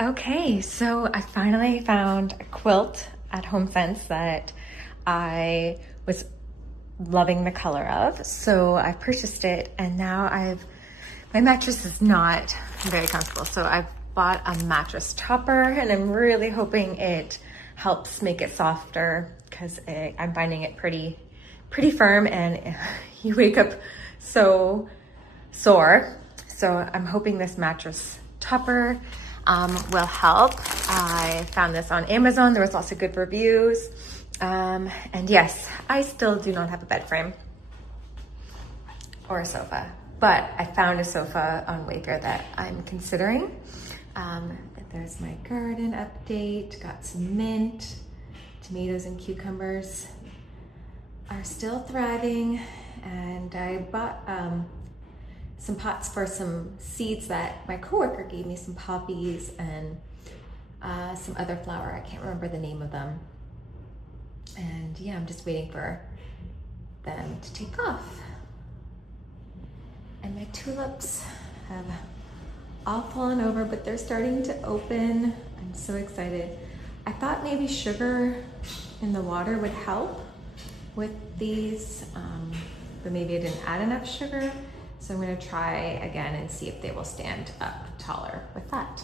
Okay, so I finally found a quilt at HomeSense that I was loving the color of. So I purchased it, and now my mattress is not very comfortable. So I've bought a mattress topper, and I'm really hoping it helps make it softer because I'm finding it pretty firm, and you wake up so sore. So I'm hoping this mattress topper will help. I found this on Amazon. There was lots of good reviews. And yes, I still do not have a bed frame or a sofa, but I found a sofa on Wayfair that I'm considering. There's my garden update. Got some mint, tomatoes and cucumbers are still thriving. And I bought some pots for some seeds that my coworker gave me, some poppies and some other flower. I can't remember the name of them. And yeah, I'm just waiting for them to take off. And my tulips have all fallen over, but they're starting to open. I'm so excited. I thought maybe sugar in the water would help with these, but maybe I didn't add enough sugar. So I'm gonna try again and see if they will stand up taller with that.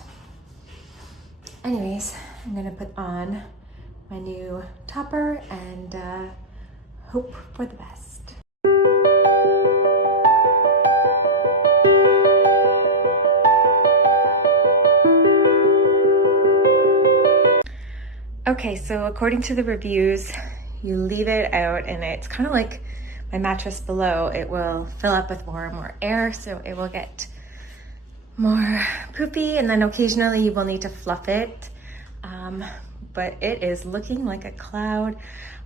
Anyways, I'm gonna put on my new topper and hope for the best. Okay, so according to the reviews, you leave it out and it's kind of like my mattress below. It will fill up with more and more air, so it will get more poopy, and then occasionally you will need to fluff it. But it is looking like a cloud.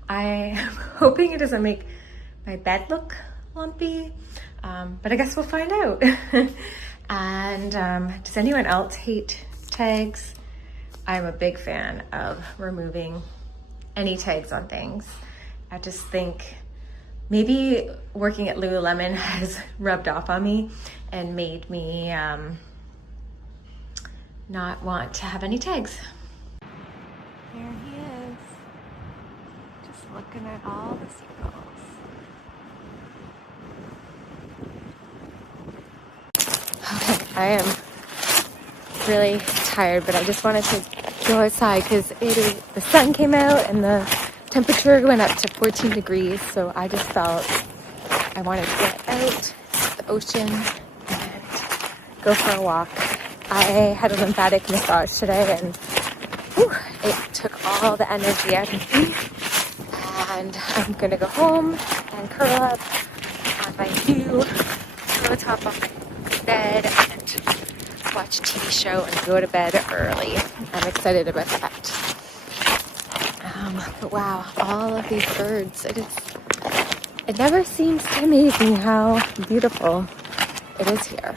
I am hoping it doesn't make my bed look lumpy, but I guess we'll find out. And does anyone else hate tags? I'm a big fan of removing any tags on things. I just think maybe working at Lululemon has rubbed off on me and made me not want to have any tags. There he is, just looking at all the seagulls. Okay, I am really tired, but I just wanted to go outside because the sun came out and the temperature went up to 14 degrees, so I just felt I wanted to get out to the ocean and go for a walk. I had a lymphatic massage today, and it took all the energy out of me. And I'm gonna go home and curl up on my new pillow top on my bed and watch a TV show and go to bed early. I'm excited about that. But wow, all of these birds, it never seems to amaze me how beautiful it is here.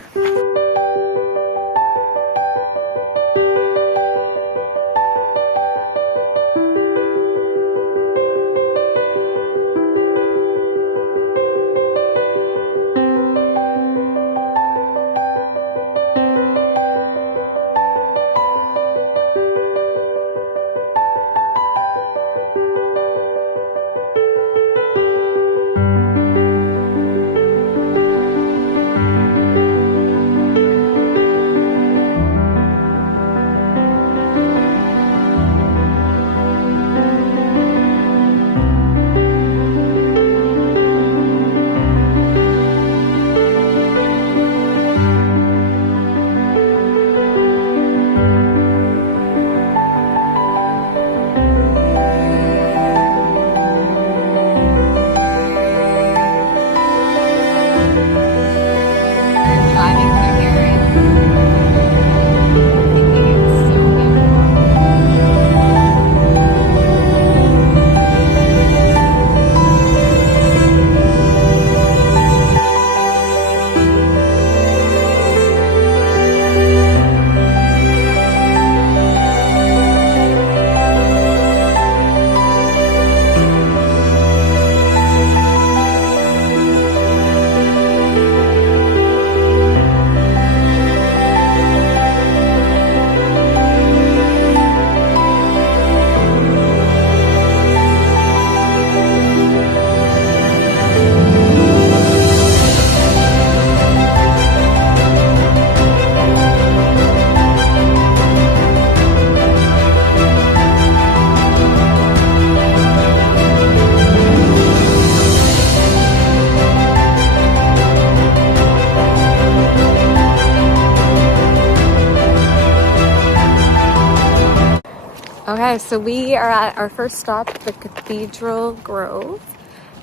Okay, so we are at our first stop, the Cathedral Grove,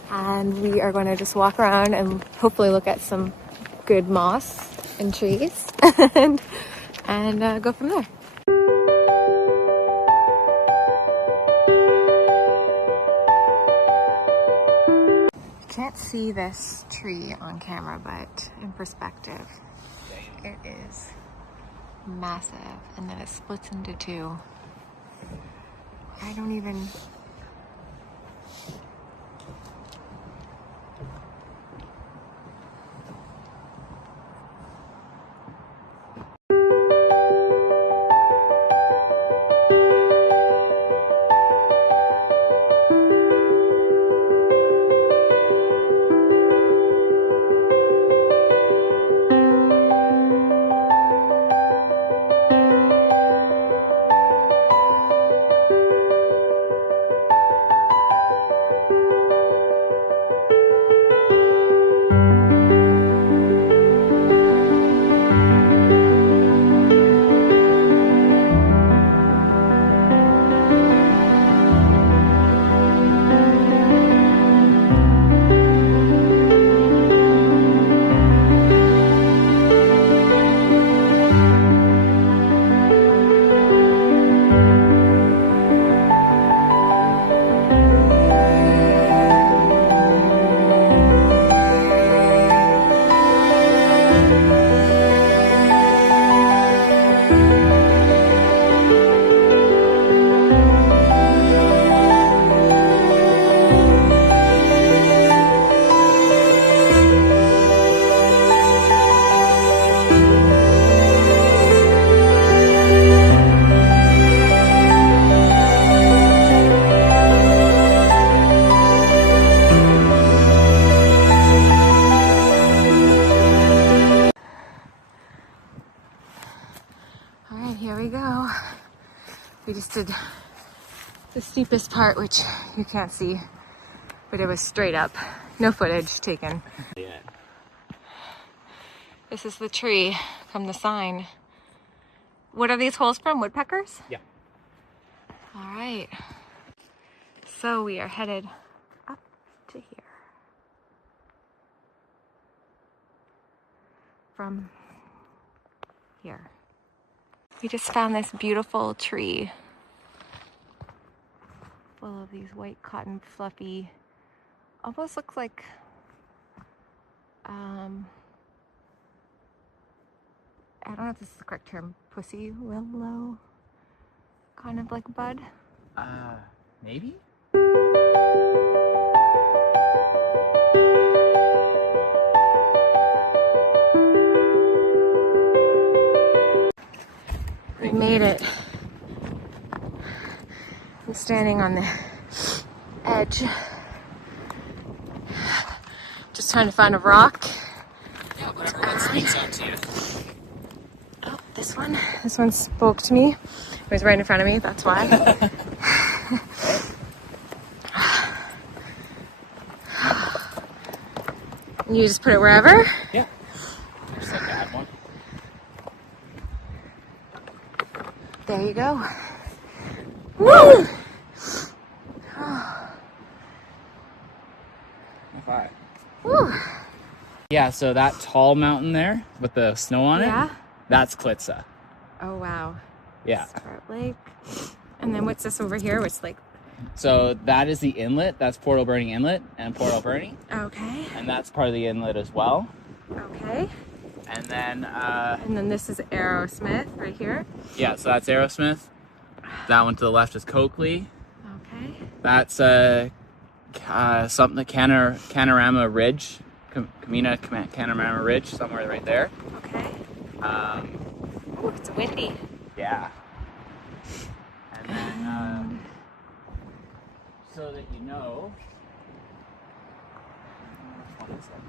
and we are going to just walk around and hopefully look at some good moss and trees and go from there. You can't see this tree on camera, but in perspective, it is massive, and then it splits into two. I don't even... Here we go. We just did the steepest part, which you can't see, but it was straight up. No footage taken. Yeah. This is the tree from the sign. What are these holes from? Woodpeckers? Yeah. All right. So we are headed up to here. From here. We just found this beautiful tree full of these white cotton fluffy, almost looks like I don't know if this is the correct term, pussy willow, kind of like bud. Maybe? We made it. I'm standing on the edge, just trying to find a rock. Yeah, whatever one speaks out to you. Oh, this one. This one spoke to me. It was right in front of me, that's why. You just put it wherever? Yeah. I just like to add one. There you go. Woo! High five. Woo! Yeah, so that tall mountain there with the snow on Yeah? it, that's Klitsa. Oh, wow. Yeah. Scarlet Lake. And then what's this over here? Which, like... So that is the inlet. That's Port Alberni Inlet and Port Alberni. Okay. And that's part of the inlet as well. Okay. And then... And then this is Aerosmith right here. Yeah, so that's Aerosmith. That one to the left is Coakley. Okay. That's something, Canorama Ridge. Canorama Ridge, somewhere right there. Okay. Oh, it's windy. Yeah. And then, so that you know, what is it?